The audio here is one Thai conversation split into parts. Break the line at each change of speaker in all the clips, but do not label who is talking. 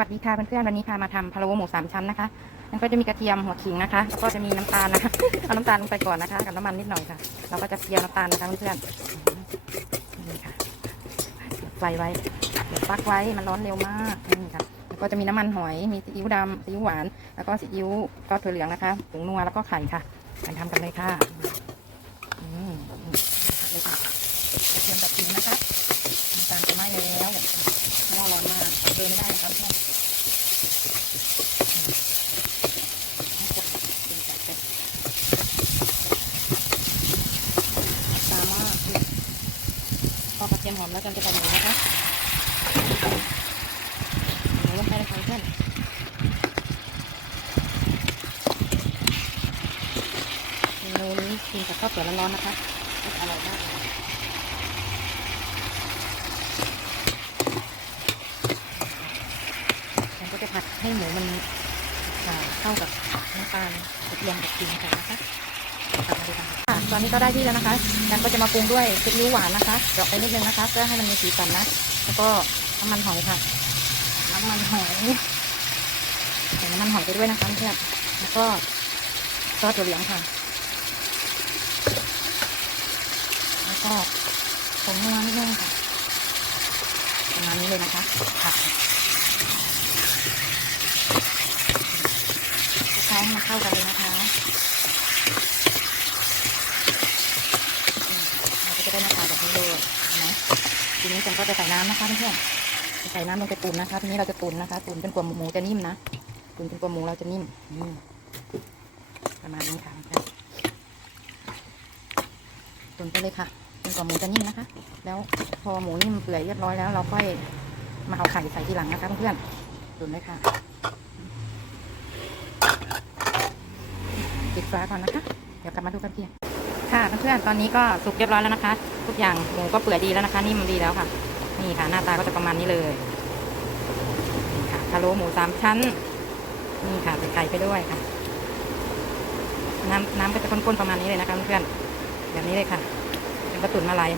วัสดีค่ะเพื่อนๆวันนี้พามาทำพะโล้หมูสามชั้นนะคะนั่นก็จะมีกระเทียมหัวขิงนะคะแล้วก็จะมีน้ำตาลนะคะเอาน้ำตาลลงไปก่อนนะคะ กับน้ำมันนิดหน่อยค่ะ เราก็จะเคี่ยวน้ำตาลนะคะเพื่อนๆนี่ค่ะไฟไว้เดี๋ยวปักไว้มันร้อนเร็วมากนี่ค่ะแล้วก็จะมีน้ำมันหอยมีซีอิ๊วดำซีอิ๊วหวาน แล้วก็ซีอิ๊วก็ถั่วเหลืองนะคะผงนัวแล้วก็ไข่ค่ะไปทำกันเลยค่ะอืมเลยค่ะกระเทียมแบบขิงนะคะน้ำตาลจะไหม้แล้วหม้อร้อนมากเดินไม่ได้นะครับเพื่อน ตามากพอกระเที ยมหอมแล้วกันจะใส่หมูนะคะหมูลงไปเลยค่ะเพื่อนเมนูนี้กินกับข้าวสวยร้อนๆนะคะอร่อยมากเลยฉันก็จะผัดให้หมูมันเข้ากับน้ำตาลกระเทียมกับขิงค่ะนะคะตามดูดิค่ะ ตอนนี้ก็ได้ที่แล้วนะคะกันก็จะมาปรุงด้วยซีอิ๊วหวานนะคะเจาะไปนิดนึงนะคะเพื่อให้มันมีสีสันนะ แล้วก็น้ำมันหอยค่ะ น้ำมันหอยใส่น้ำมันหอยไปด้วยนะคะเพื่อนแล้วก็ซอสถั่วเหลืองค่ะ แล้วก็ผงนัวนิดนึงค่ะประมาณนี้เลยนะคะค่ะคล้ายให้มันเข้ากันเลยนะคะ เราก็จะได้หน้าตาแบบนี้เลยเห็นไหม ทีนี้ฉันก็จะใส่น้ำนะคะเพื่อนๆใส่น้ำลงไปตุนนะคะ ทีนี้เราจะตุนนะคะ ตุนจนกว่าหมูจะนิ่มนะ ตุนจนกว่าหมูเราจะนิ่มประมาณนี้ค่ะเพื่อนตุนไปเลยค่ะจนกว่าหมูจะนิ่มนะคะ แล้วพอหมูนิ่มเปื่อยเรียบร้อยแล้ว เราค่อยมาเอาไข่ใส่ทีหลังนะคะเพื่อนๆตุนเลยค่ะปิดฟ้าก่อนนะคะ เดี๋ยวกลับมาดูกันเพียง ค่ะเพื่อนๆตอนนี้ก็สุกเรียบร้อยแล้วนะคะ ทุกอย่างหมูก็เปื่อยดีแล้วนะคะนิ่มดีแล้วค่ะ นี่ค่ะหน้าตาก็จะประมาณนี้เลยนี่ค่ะพะโล้หมูสามชั้น นี่ค่ะใส่ไก่ไปด้วยค่ะ น้ำน้ำก็จะข้นๆประมาณนี้เลยนะคะเพื่อนๆแบบนี้เลยค่ะเป็นกระตุนมาลาย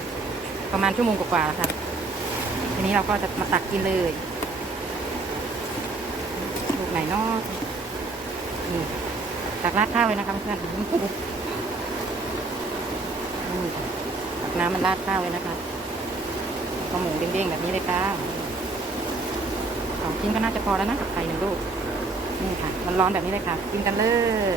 ประมาณชั่วโมงกว่าๆแล้วค่ะทีนี้เราก็จะมาตักกินเลยลูกไหนนอกนี่ตักราดข้าวเลยนะคะเพื่อนๆ อืมตักน้ำมันราดข้าวเลยนะคะข้าวหมูเด้งๆแบบนี้เลยค่ะสองชิ้นก็น่าจะพอแล้วนะกับไข่หนึ่งลูกนี่ค่ะ มันร้อนแบบนี้เลยค่ะ กินกันเลย